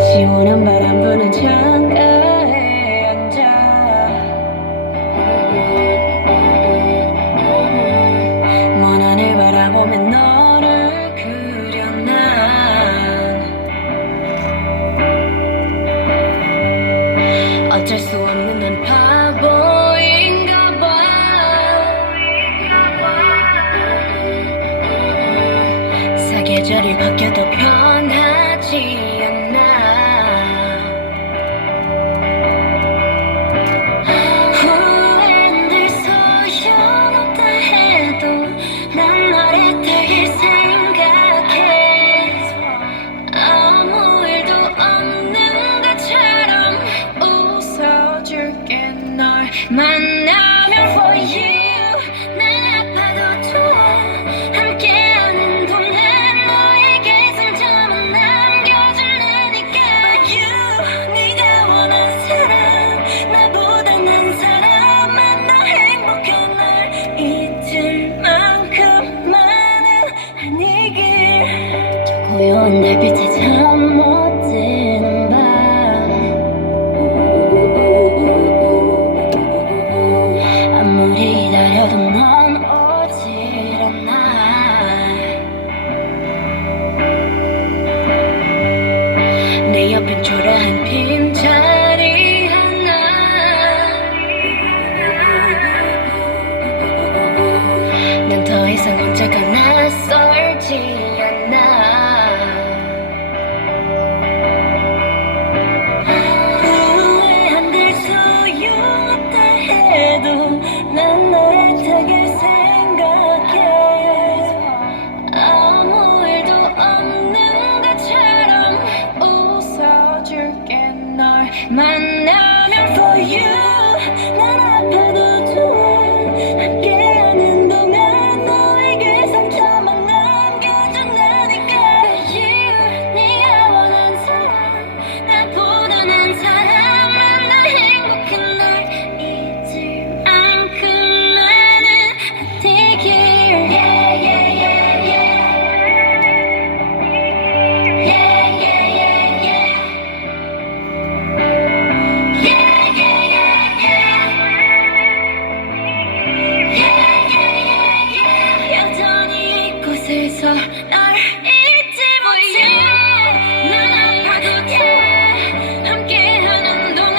시원한 바람 부는 창가에 앉아 먼 하늘 바라보며 너를 그려 난 어쩔 수 없는 난 바보인가 봐. 사계절이 바뀌어도 변하지 않아. 후회한들 소용없다 해도 난 너를 되게 생각해. 아무 일도 없는 것처럼 웃어줄게. 널 만나면 for you 난 아파도 좋아. 함께하는 동안 너에게 상처만 남겨줄라니까. But you 네가 원한 사람 나보다 난 사람 만나 행복한 날 잊을 만큼만은 아니길. 저 고요한 달빛에 잠 못 드는 밤 아무리 기다려도 넌 오질 않아. 내 옆엔 초라한 빈자리 하나. 난 더 이상 혼자가 낯설지 않아. 후회한들 소용없다 해도 난 너를 되게 생각해. 아무 일도 없는 것처럼 웃어줄게. 널 만나면 for you 난 아파도 좋아. 함께하는 동안 너에게 상처만 남겨준다니까. But you 네가 원한 사람 나보다 난 사람 만나 행복한 날 잊을 만큼만은 되길. Yeah yeah yeah yeah yeah yeah yeah yeah yeah 여전히 이곳에서 날 잊지 못해. 난 아파도 좋아. 함께하는 동안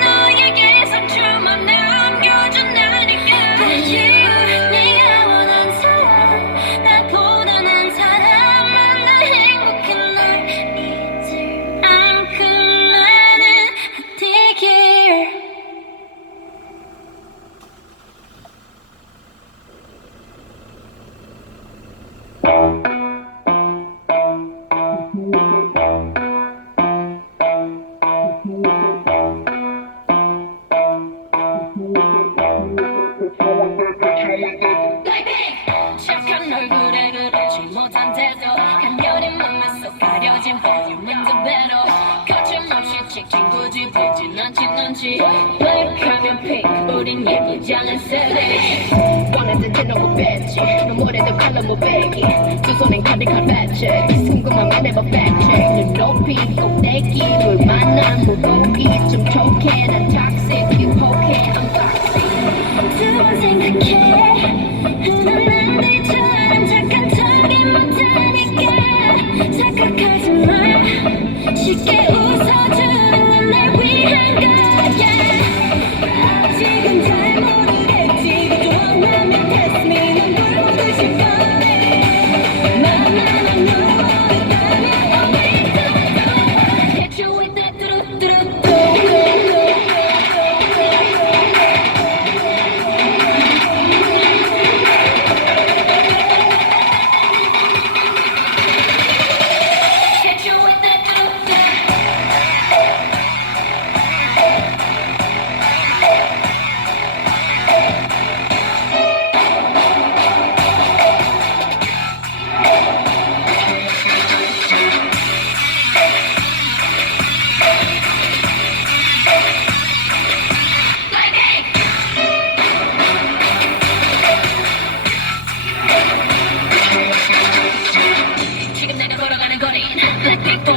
너에게 상처만 남겨준다니까. But you 네가 원한 사람 나보다 난 사람 만나 행복한 날 잊을 만큼만은 되길. 착한 얼굴에 그려지 못한 태도 간녀린 맘에 속 가려진 볼륨은 더 배로 거침없이 찍힌 굳이 보진 않진 않지. 블랙하면 핑크 우린 예쁘지 않은 셀레지. 원하던 대놓고 뺐지 눈물에도 칼로 무배기 두 손엔 가득한 배치 궁금하면 never fact check. 눈 높이 꼭대기 물 만난 물고기 좀 촉해 난 toxic 유혹해 I'm toxic. 두 번 생각해 흔한 남들처럼 착한 척이 못하니까 착각하지 마. 쉽게 웃어주는 날 위한 거야. 아직은 잘 모르겠지. 그저 원하면 test me. 넌 불보듯이 뻔해. 만나면 누워있다면 always do. Hit you with that 뚜루뚜루뚜.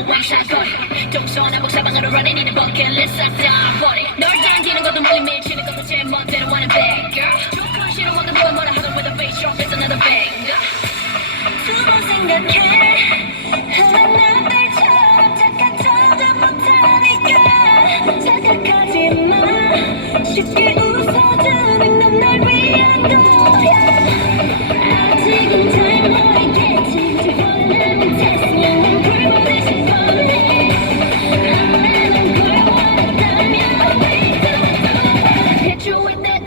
넌 왕샷 거리 동선 회복 사방으로 running in a bucket list 싹 다 버리 널 당기는 것도 멀리 밀치는 것도 제 멋대로 하는 bad girl 조건 싫어 원도 누가 뭐라 하던 with a face drop it's another bang 두 번 생각해 하나 날처럼 착한 척도 못하니까 착각하지 마 쉽게 웃어주는 넌 날 위한 거야 아직은 잘 모르겠지 원하는 테스트면 난 굴보고 싶어해 안 되는 걸 원한다면 Hit you with that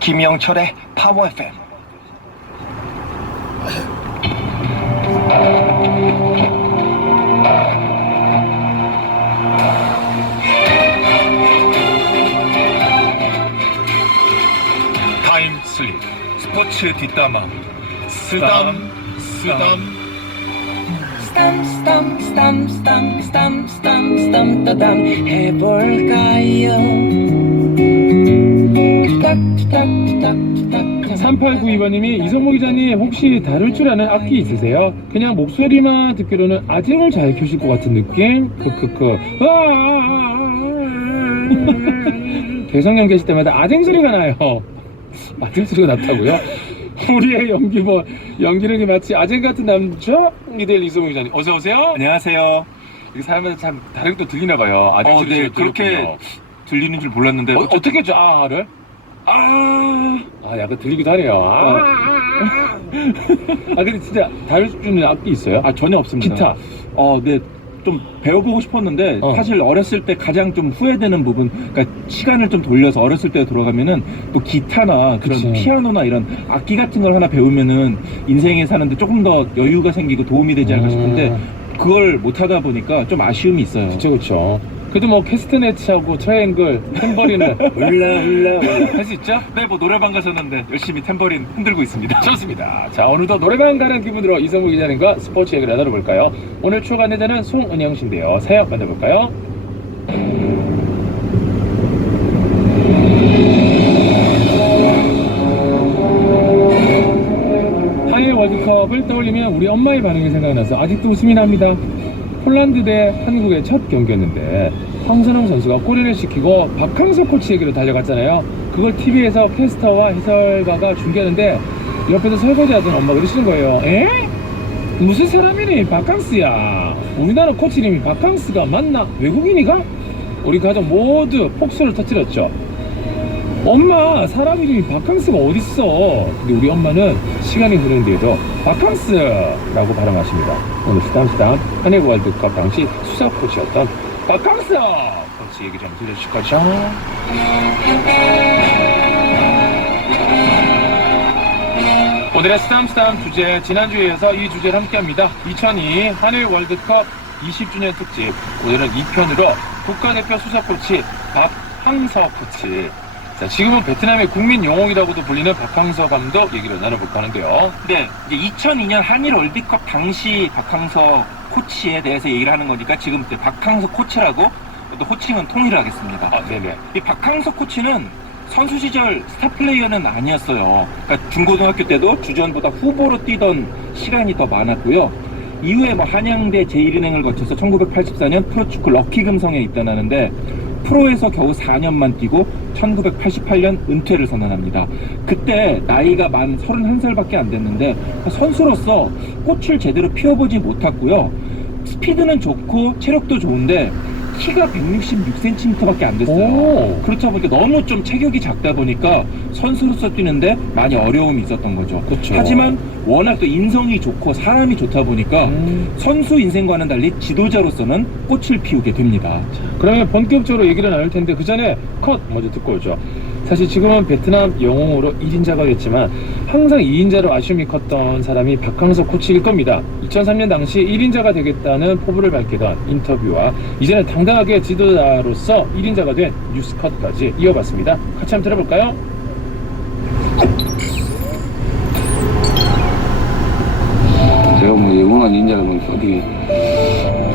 김영철의 파워 FM. 타임 슬립 스포츠 뒷담화 쓰담 따담 해볼까요? 3892번님이 이성모 기자님 혹시 다룰 줄 아는 악기 있으세요? 그냥 목소리만 듣기로는 아쟁을 잘 켜실 것 같은 느낌? 크크크. 배성령 계실 때마다 아쟁 소리가 나요. 아쟁 소리가 났다고요? 우리의 연기력이 마치 아쟁 같은 남자이 될 이성모 기자님 어서 오세요. 안녕하세요. 이게 사람마다 참 다르게 또 들리나 봐요. 아쟁 소리 네, 그렇게 들리는 줄 몰랐는데 어떻게 를 약간 들리기도 하네요. 근데 진짜 다룰 수 있는 악기 있어요? 전혀 없습니다. 기타. 네. 좀 배워보고 싶었는데 사실 어렸을 때 가장 좀 후회되는 부분, 그러니까 시간을 좀 돌려서 어렸을 때 돌아가면은 또 기타나 그런 그치. 피아노나 이런 악기 같은 걸 하나 배우면은 인생에 사는데 조금 더 여유가 생기고 도움이 되지 않을까 싶은데 그걸 못 하다 보니까 좀 아쉬움이 있어요. 그쵸. 그래도 뭐 캐스트네츠하고 트라이앵글, 탬버린을 울라 할 수 있죠? 네, 뭐 노래방 가셨는데 열심히 탬버린 흔들고 있습니다. 좋습니다. 자, 오늘도 노래방 가는 기분으로 이성우 기자님과 스포츠 얘기를 나눠볼까요? 오늘 추가 안내자는 송은영 씨인데요. 사연 만나볼까요? 한일 월드컵을 떠올리면 우리 엄마의 반응이 생각나서 아직도 웃음이 납니다. 폴란드 대 한국의 첫 경기였는데 황선홍 선수가 골인을 시키고 박항서 코치에게로 달려갔잖아요. 그걸 TV에서 캐스터와 해설가가 중계하는데 옆에서 설거지하던 엄마가 그러시는 거예요. 에? 무슨 사람이니 박항스야. 우리나라 코치 이름이 박항스가 맞나? 외국인이가? 우리 가족 모두 폭소를 터뜨렸죠. 엄마, 사람 이름이 박항스가 어딨어? 근데 우리 엄마는 시간이 흐르는 뒤에도 박항스라고 발음하십니다. 오늘 쓰담쓰담 한일 월드컵 당시 수석 코치였던 박항스 코치 얘기 좀 들려주실 거죠? 오늘의 쓰담쓰담 주제, 지난주에 이어서 이 주제를 함께합니다. 2002 한일 월드컵 20주년 특집. 오늘은 2편으로 국가대표 수석 코치 박항서 코치. 자, 지금은 베트남의 국민 영웅이라고도 불리는 박항서 감독 얘기를 나눠볼까 하는데요. 네, 이제 2002년 한일 월드컵 당시 박항서 코치에 대해서 얘기를 하는 거니까 지금 박항서 코치라고 또 호칭은 통일을 하겠습니다. 네네. 이 박항서 코치는 선수 시절 스타 플레이어는 아니었어요. 그러니까 중고등학교 때도 주전보다 후보로 뛰던 시간이 더 많았고요. 이후에 뭐 한양대 제1은행을 거쳐서 1984년 프로축구 럭키금성에 입단하는데 프로에서 겨우 4년만 뛰고 1988년 은퇴를 선언합니다. 그때 나이가 만 31살밖에 안 됐는데 선수로서 꽃을 제대로 피워보지 못했고요. 스피드는 좋고 체력도 좋은데 키가 166cm밖에 안 됐어요. 오. 그렇다 보니까 너무 좀 체격이 작다 보니까 선수로서 뛰는데 많이 어려움이 있었던 거죠. 그쵸. 하지만 워낙 또 인성이 좋고 사람이 좋다 보니까 선수 인생과는 달리 지도자로서는 꽃을 피우게 됩니다. 그러면 본격적으로 얘기를 나눌 텐데 그 전에 컷 먼저 듣고 오죠. 사실 지금은 베트남 영웅으로 1인자가 됐지만 항상 2인자로 아쉬움이 컸던 사람이 박항서 코치일 겁니다. 2003년 당시 1인자가 되겠다는 포부를 밝히던 인터뷰와 이제는 당당하게 지도자로서 1인자가 된 뉴스컷까지 이어봤습니다. 같이 한번 들어볼까요? 제가 뭐 영원한 인자라면 어디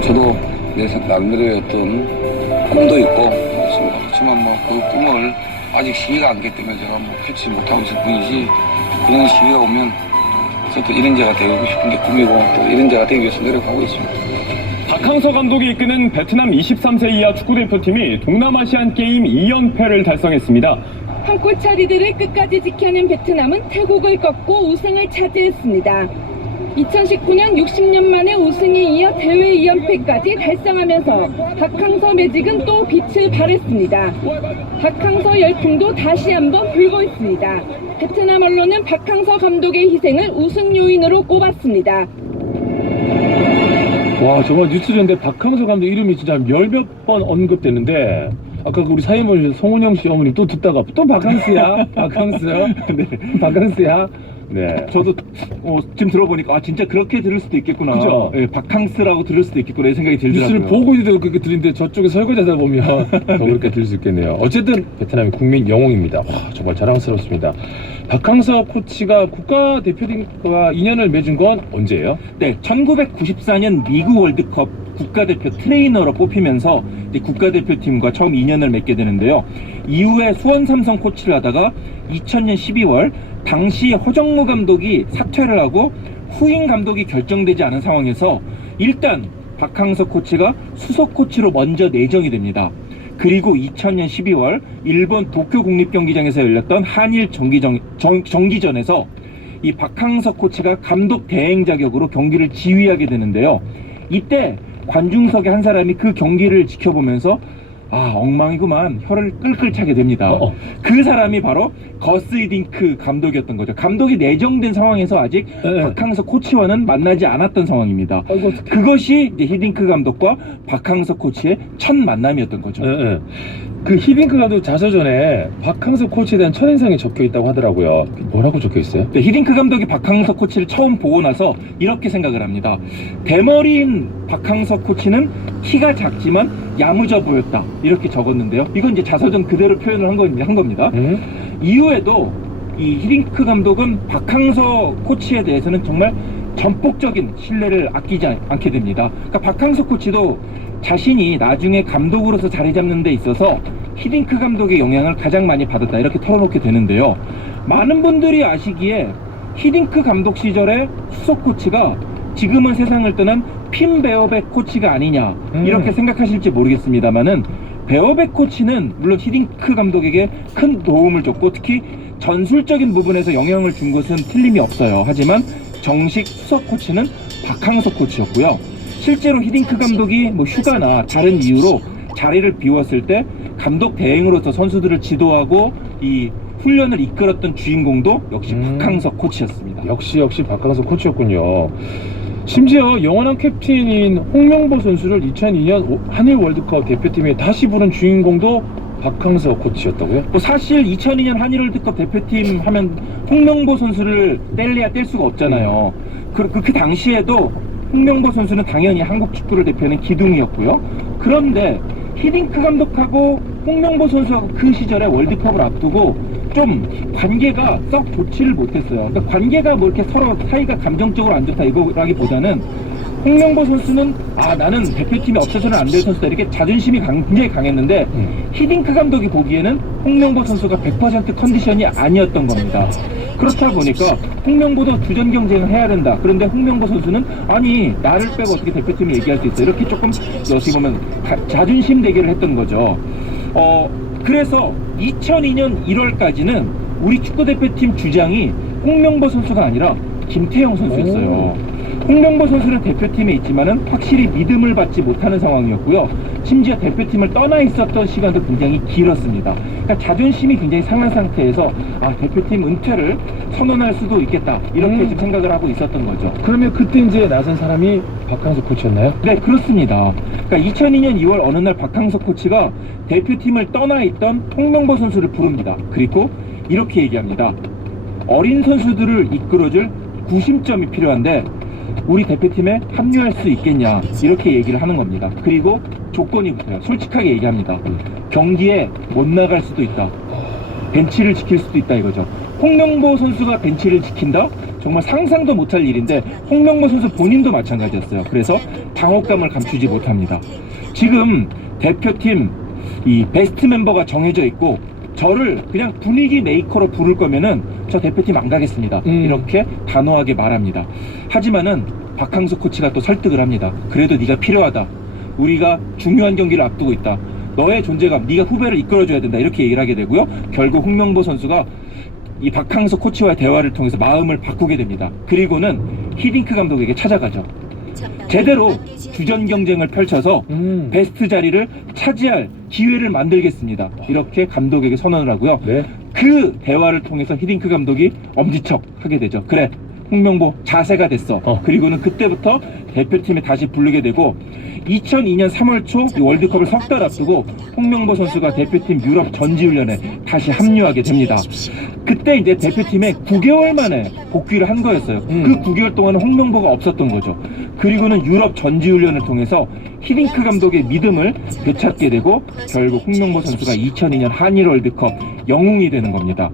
저도 내 나름대로의 어떤 꿈도 있고 그렇지만 뭐 그 꿈을 아직 시기가 안 됐기 때문에 제가 뭐 펼치지 못하고 있을 뿐이지 그런 시기가 오면 저도 1인자가 되고 싶은 게 꿈이고 또 1인자가 되기 위해서 노력하고 있습니다. 박항서 감독이 이끄는 베트남 23세 이하 축구대표팀이 동남아시안 게임 2연패를 달성했습니다. 한 골 차리들을 끝까지 지켜낸 베트남은 태국을 꺾고 우승을 차지했습니다. 2019년 60년 만에 우승에 이어 대회 2연패까지 달성하면서 박항서 매직은 또 빛을 발했습니다. 박항서 열풍도 다시 한번 불고 있습니다. 베트남 언론은 박항서 감독의 희생을 우승 요인으로 꼽았습니다. 와, 정말 뉴스인데 박항서 감독 이름이 진짜 열몇 번 언급되는데 아까 우리 사회물 송은영 씨 어머니 또 듣다가 또 박항스야? 박항스요? 네, 박항스야? 네. 저도 지금 들어보니까 진짜 그렇게 들을 수도 있겠구나. 그죠? 예, 박항스라고 들을 수도 있겠구나 이 생각이 들더라고요. 뉴스를 보고 있는데 그렇게 들리는데 저쪽에 설거지하다 보면 더 그렇게 들릴 수 있겠네요. 어쨌든 베트남이 국민 영웅입니다. 와, 정말 자랑스럽습니다. 박항서 코치가 국가대표팀과 인연을 맺은 건 언제예요? 네, 1994년 미국 월드컵 국가대표 트레이너로 뽑히면서 이제 국가대표팀과 처음 인연을 맺게 되는데요. 이후에 수원 삼성 코치를 하다가 2000년 12월 당시 허정무 감독이 사퇴를 하고 후임 감독이 결정되지 않은 상황에서 일단 박항서 코치가 수석 코치로 먼저 내정이 됩니다. 그리고 2000년 12월 일본 도쿄 국립경기장에서 열렸던 한일 정기전에서 이 박항서 코치가 감독 대행 자격으로 경기를 지휘하게 되는데요. 이때 관중석의 한 사람이 그 경기를 지켜보면서 엉망이구만 혀를 끌끌 차게 됩니다. 그 사람이 바로 거스 히딩크 감독이었던 거죠. 감독이 내정된 상황에서 아직 박항서 코치와는 만나지 않았던 상황입니다. 그것이 이제 히딩크 감독과 박항서 코치의 첫 만남이었던 거죠. 그 히딩크 감독 자서전에 박항서 코치에 대한 첫인상이 적혀 있다고 하더라고요. 뭐라고 적혀 있어요? 네, 히딩크 감독이 박항서 코치를 처음 보고 나서 이렇게 생각을 합니다. 대머리인 박항서 코치는 키가 작지만 야무져 보였다. 이렇게 적었는데요. 이건 이제 자서전 그대로 표현을 한 겁니다. 이후에도 이 히딩크 감독은 박항서 코치에 대해서는 정말 전폭적인 신뢰를 아끼지 않게 됩니다. 그러니까 박항서 코치도 자신이 나중에 감독으로서 자리 잡는 데 있어서 히딩크 감독의 영향을 가장 많이 받았다 이렇게 털어놓게 되는데요. 많은 분들이 아시기에 히딩크 감독 시절에 수석 코치가 지금은 세상을 떠난 핀 베어백 코치가 아니냐 이렇게 생각하실지 모르겠습니다만은 베어백 코치는 물론 히딩크 감독에게 큰 도움을 줬고 특히 전술적인 부분에서 영향을 준 것은 틀림이 없어요. 하지만 정식 수석 코치는 박항서 코치였고요. 실제로 히딩크 감독이 뭐 휴가나 다른 이유로 자리를 비웠을 때 감독 대행으로서 선수들을 지도하고 이 훈련을 이끌었던 주인공도 역시 박항서 코치였습니다. 역시 박항서 코치였군요. 심지어 영원한 캡틴인 홍명보 선수를 2002년 한일 월드컵 대표팀에 다시 부른 주인공도 박항서 코치였다고요? 뭐 사실 2002년 한일 월드컵 대표팀 하면 홍명보 선수를 뗄래야 뗄 수가 없잖아요. 그 당시에도 홍명보 선수는 당연히 한국 축구를 대표하는 기둥이었고요. 그런데 히딩크 감독하고 홍명보 선수하고 그 시절에 월드컵을 앞두고 좀 관계가 썩 좋지를 못했어요. 그러니까 관계가 뭐 이렇게 서로 사이가 감정적으로 안 좋다 이거라기보다는 홍명보 선수는 나는 대표팀에 없어서는 안 될 선수다 이렇게 자존심이 굉장히 강했는데 히딩크 감독이 보기에는 홍명보 선수가 100% 컨디션이 아니었던 겁니다. 그렇다 보니까 홍명보도 주전 경쟁을 해야 된다. 그런데 홍명보 선수는 아니 나를 빼고 어떻게 대표팀에 얘기할 수 있어 이렇게 조금 어떻게 보면 자존심 대결을 했던 거죠. 그래서 2002년 1월까지는 우리 축구대표팀 주장이 홍명보 선수가 아니라 김태형 선수였어요. 홍명보 선수는 대표팀에 있지만은 확실히 믿음을 받지 못하는 상황이었고요. 심지어 대표팀을 떠나 있었던 시간도 굉장히 길었습니다. 그러니까 자존심이 굉장히 상한 상태에서 대표팀 은퇴를 선언할 수도 있겠다 이렇게 지금 생각을 하고 있었던 거죠. 그러면 그때 이제 나선 사람이 박항서 코치였나요? 네, 그렇습니다. 그러니까 2002년 2월 어느 날 박항서 코치가 대표팀을 떠나 있던 홍명보 선수를 부릅니다. 그리고 이렇게 얘기합니다. 어린 선수들을 이끌어줄 구심점이 필요한데 우리 대표팀에 합류할 수 있겠냐 이렇게 얘기를 하는 겁니다. 그리고 조건이 붙어요. 솔직하게 얘기합니다. 경기에 못 나갈 수도 있다. 벤치를 지킬 수도 있다 이거죠. 홍명보 선수가 벤치를 지킨다? 정말 상상도 못할 일인데 홍명보 선수 본인도 마찬가지였어요. 그래서 당혹감을 감추지 못합니다. 지금 대표팀 이 베스트 멤버가 정해져 있고 저를 그냥 분위기 메이커로 부를 거면은 저 대표팀 안 가겠습니다. 이렇게 단호하게 말합니다. 하지만은 박항서 코치가 또 설득을 합니다. 그래도 네가 필요하다. 우리가 중요한 경기를 앞두고 있다. 너의 존재감, 네가 후배를 이끌어줘야 된다. 이렇게 얘기를 하게 되고요. 결국 홍명보 선수가 이 박항서 코치와의 대화를 통해서 마음을 바꾸게 됩니다. 그리고는 히딩크 감독에게 찾아가죠. 제대로 주전 경쟁을 펼쳐서 베스트 자리를 차지할 기회를 만들겠습니다. 이렇게 감독에게 선언을 하고요. 네. 그 대화를 통해서 히딩크 감독이 엄지척 하게 되죠. 그래, 홍명보 자세가 됐어. 그리고는 그때부터 대표팀에 다시 부르게 되고 2002년 3월 초 월드컵을 석 달 앞두고 홍명보 선수가 대표팀 유럽 전지훈련에 다시 합류하게 됩니다. 그때 이제 대표팀에 9개월 만에 복귀를 한 거였어요. 그 9개월 동안은 홍명보가 없었던 거죠. 그리고는 유럽 전지훈련을 통해서 히딩크 감독의 믿음을 되찾게 되고 결국 홍명보 선수가 2002년 한일 월드컵 영웅이 되는 겁니다.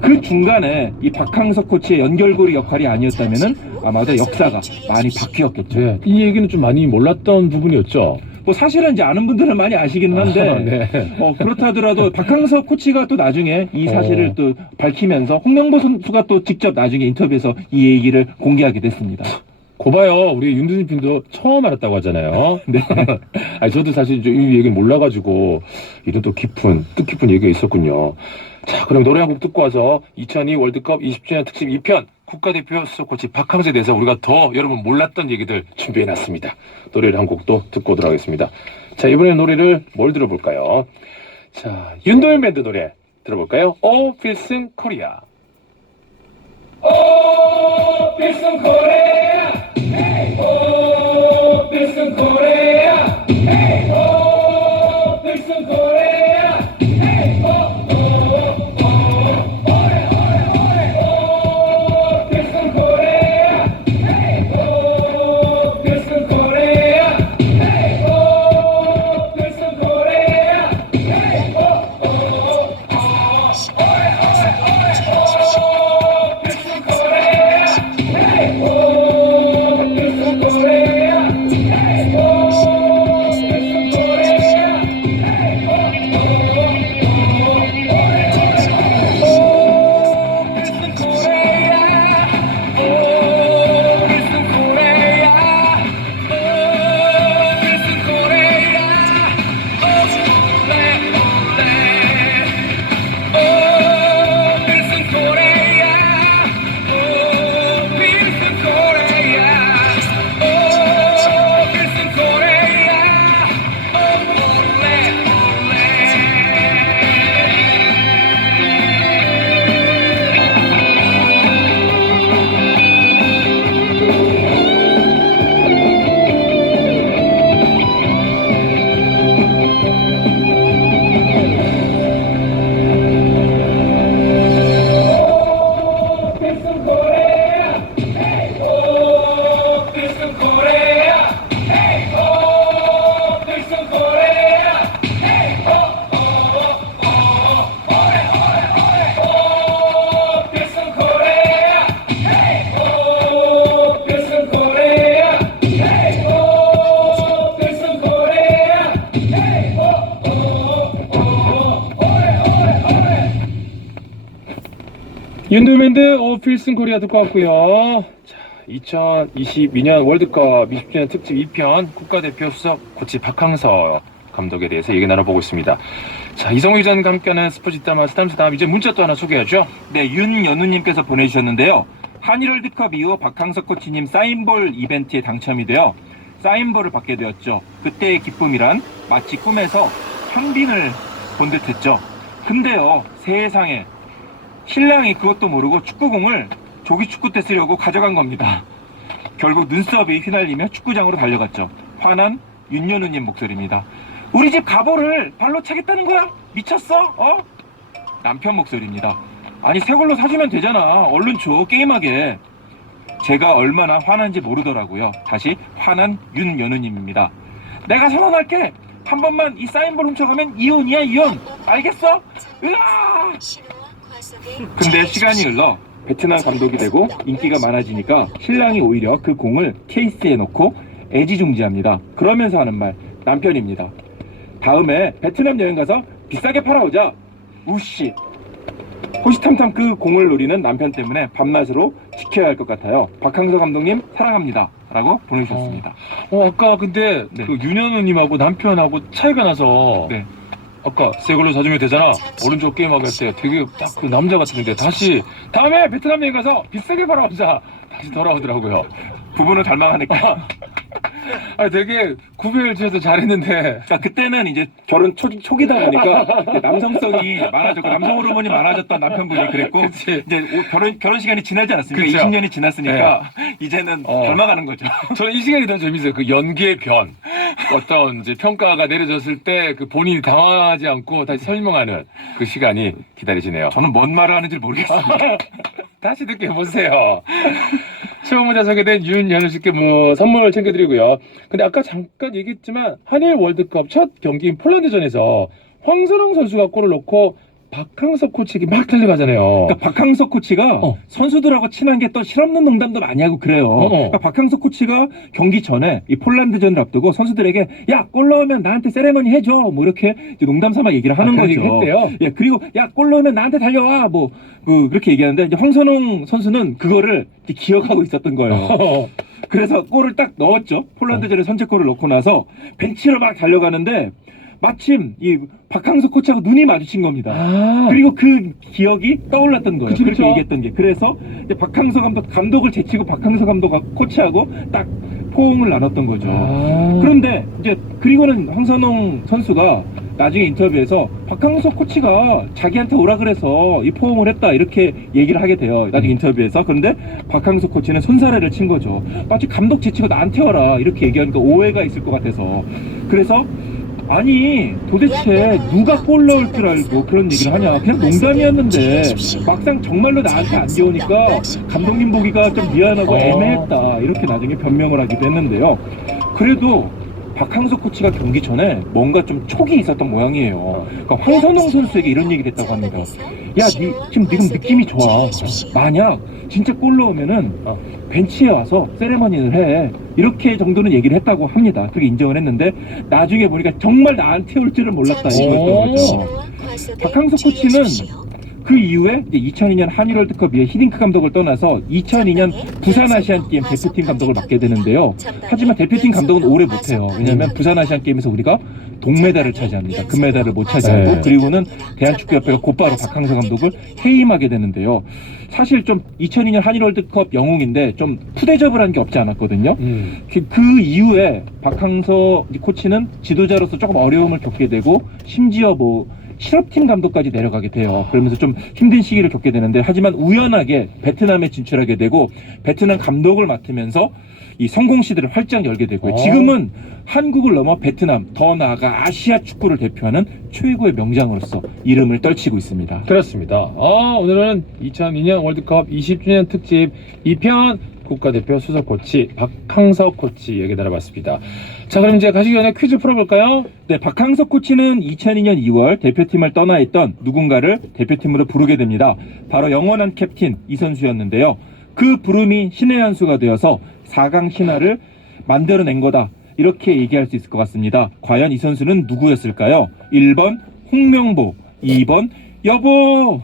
그 중간에 이 박항서 코치의 연결고리 역할이 아니었다면은 아마도 역사가 많이 바뀌었겠죠. 네. 이 얘기는 좀 많이 몰랐던 부분이었죠. 뭐 사실은 이제 아는 분들은 많이 아시기는 한데 네. 그렇다 하더라도 박항서 코치가 또 나중에 이 사실을 또 밝히면서 홍명보 선수가 또 직접 나중에 인터뷰에서 이 얘기를 공개하게 됐습니다. 고봐요. 우리 윤두진 핀도 처음 알았다고 하잖아요. 네. 아니, 저도 사실 이 얘기를 몰라가지고 이런 또 뜻깊은 얘기가 있었군요. 자, 그럼 노래 한 곡 듣고 와서 2002 월드컵 20주년 특집 2편 국가대표 수석코치 박항서에 대해서 우리가 더 여러분 몰랐던 얘기들 준비해놨습니다. 노래를 한 곡도 듣고 오도록 하겠습니다. 자, 이번에 노래를 뭘 들어볼까요? 자, 윤도현 밴드 노래 들어볼까요? 오 필승 코리아. 오 필승 코리아. 오 필승 코리아. 오 필승 코리아. 윤도밴드 오필슨 코리아 듣고 왔고요. 자, 2022년 월드컵 20주년 특집 2편 국가대표 수석 코치 박항서 감독에 대해서 얘기 나눠보고 있습니다. 자, 이성우 기자님과 함께하는 스포츠 뒷담화 스탐스 다음 이제 문자 또 하나 소개하죠. 네, 윤연우님께서 보내주셨는데요. 한일 월드컵 이후 박항서 코치님 사인볼 이벤트에 당첨이 되어 사인볼을 받게 되었죠. 그때의 기쁨이란 마치 꿈에서 현빈을 본 듯했죠. 근데요, 세상에 신랑이 그것도 모르고 축구공을 조기 축구 때 쓰려고 가져간 겁니다. 결국 눈썹이 휘날리며 축구장으로 달려갔죠. 화난 윤연우님 목소리입니다. 우리 집 가보를 발로 차겠다는 거야? 미쳤어? 어? 남편 목소리입니다. 아니 새 걸로 사주면 되잖아. 얼른 줘 게임하게. 제가 얼마나 화난지 모르더라고요. 다시 화난 윤연우님입니다. 내가 선언할게. 한 번만 이 사인볼 훔쳐가면 이혼이야 이혼. 알겠어? 으아! 근데 시간이 흘러 베트남 감독이 되고 인기가 많아지니까 신랑이 오히려 그 공을 케이스에 넣고 애지중지합니다. 그러면서 하는 말 남편입니다. 다음에 베트남 여행 가서 비싸게 팔아오자. 우씨. 호시탐탐 그 공을 노리는 남편 때문에 밤낮으로 지켜야 할 것 같아요. 박항서 감독님 사랑합니다. 라고 보내주셨습니다. 아까 근데 네. 그 윤현우님하고 남편하고 차이가 나서 네. 아까 새 걸로 사주면 되잖아. 오른쪽 게임하게 할 때 되게 딱 그 남자 같은데 다시 다음에 베트남 여행 가서 비싸게 팔아오자. 다시 돌아오더라고요. 부부는 닮아가니까. 아, 되게 구별 지어서 잘했는데. 그러니까 그때는 이제 결혼 초기다 보니까 이제 남성성이 많아졌고 남성 호르몬이 많아졌던 남편분이 그랬고 그치. 이제 결혼 시간이 지나지 않았습니까? 그쵸. 20년이 지났으니까 이제는 닮아가는 거죠. 저는 이 시간이 더 재밌어요. 그 연기의 변. 어떤 이제 평가가 내려졌을 때 그 본인이 당황하지 않고 다시 설명하는 그 시간이 기다리시네요. 저는 뭔 말을 하는지 모르겠습니다. 다시 듣게 보세요. 처음 문자 소개된 윤연우 씨께 뭐 선물 챙겨드리고요. 근데 아까 잠깐 얘기했지만 한일 월드컵 첫 경기인 폴란드전에서 황선홍 선수가 골을 넣고 박항서 코치에게 막 달려가잖아요. 그러니까 박항서 코치가 선수들하고 친한 게 또 실없는 농담도 많이 하고 그래요. 그러니까 박항서 코치가 경기 전에 이 폴란드전을 앞두고 선수들에게 야, 골 넣으면 나한테 세레머니 해줘. 뭐 이렇게 이제 농담 삼아 얘기를 하는 거죠. 했대요. 예, 그리고 야, 골 넣으면 나한테 달려와. 뭐 그렇게 얘기하는데 이제 황선홍 선수는 그거를 이제 기억하고 있었던 거예요. 그래서 골을 딱 넣었죠. 폴란드전에 선제골을 넣고 나서 벤치로 막 달려가는데 마침 이 박항서 코치하고 눈이 마주친 겁니다. 그리고 그 기억이 떠올랐던 거예요. 그쵸, 그렇게 그쵸. 얘기했던 게. 그래서 이제 박항서 감독을 제치고 박항서 감독과 코치하고 딱 포옹을 나눴던 거죠. 그런데 이제 그리고는 황선홍 선수가 나중에 인터뷰에서 박항서 코치가 자기한테 오라 그래서 이 포옹을 했다 이렇게 얘기를 하게 돼요. 나중에 인터뷰에서. 그런데 박항서 코치는 손사래를 친 거죠. 마치 감독 제치고 나한테 와라 이렇게 얘기하니까 오해가 있을 것 같아서. 그래서 아니 도대체 누가 골 넣을 줄 알고 그런 얘기를 하냐. 그냥 농담이었는데 막상 정말로 나한테 안 좋으니까 감독님 보기가 좀 미안하고 애매했다 이렇게 나중에 변명을 하기도 했는데요. 그래도 박항서 코치가 경기 전에 뭔가 좀 촉이 있었던 모양이에요. 그러니까 황선홍 선수에게 이런 얘기를 했다고 합니다. 야, 지금 느낌이 좋아. 만약 진짜 골 넣으면은 벤치에 와서 세레머니를 해. 이렇게 정도는 얘기를 했다고 합니다. 그게 인정을 했는데 나중에 보니까 정말 나한테 올 줄은 몰랐다 이거였던 거죠. 박항서 코치는 그 이후에 이제 2002년 한일 월드컵 이후에 히딩크 감독을 떠나서 2002년 부산 아시안 게임 대표팀 감독을 맡게 되는데요. 하지만 대표팀 감독은 오래 못해요. 왜냐하면 부산 아시안 게임에서 우리가 동메달을 차지합니다. 금메달을 못 차지하고 네. 그리고는 대한축구협회가 곧바로 박항서 감독을 해임하게 되는데요. 사실 좀 2002년 한일 월드컵 영웅인데 좀 푸대접을 한 게 없지 않았거든요. 그 이후에 박항서 코치는 지도자로서 조금 어려움을 겪게 되고 심지어 뭐 실업팀 감독까지 내려가게 돼요. 그러면서 좀 힘든 시기를 겪게 되는데 하지만 우연하게 베트남에 진출하게 되고 베트남 감독을 맡으면서 이 성공 시대를 활짝 열게 되고요. 지금은 한국을 넘어 베트남, 더 나아가 아시아 축구를 대표하는 최고의 명장으로서 이름을 떨치고 있습니다. 그렇습니다. 오늘은 2002년 월드컵 20주년 특집 2편 국가대표 수석 코치 박항서 코치 얘기 나눠봤습니다. 자, 그럼 이제 가시기 전에 퀴즈 풀어볼까요? 네, 박항서 코치는 2002년 2월 대표팀을 떠나 있던 누군가를 대표팀으로 부르게 됩니다. 바로 영원한 캡틴 이 선수였는데요. 그 부름이 신의 한 수가 되어서 4강 신화를 만들어낸 거다. 이렇게 얘기할 수 있을 것 같습니다. 과연 이 선수는 누구였을까요? 1번 홍명보, 2번 여보.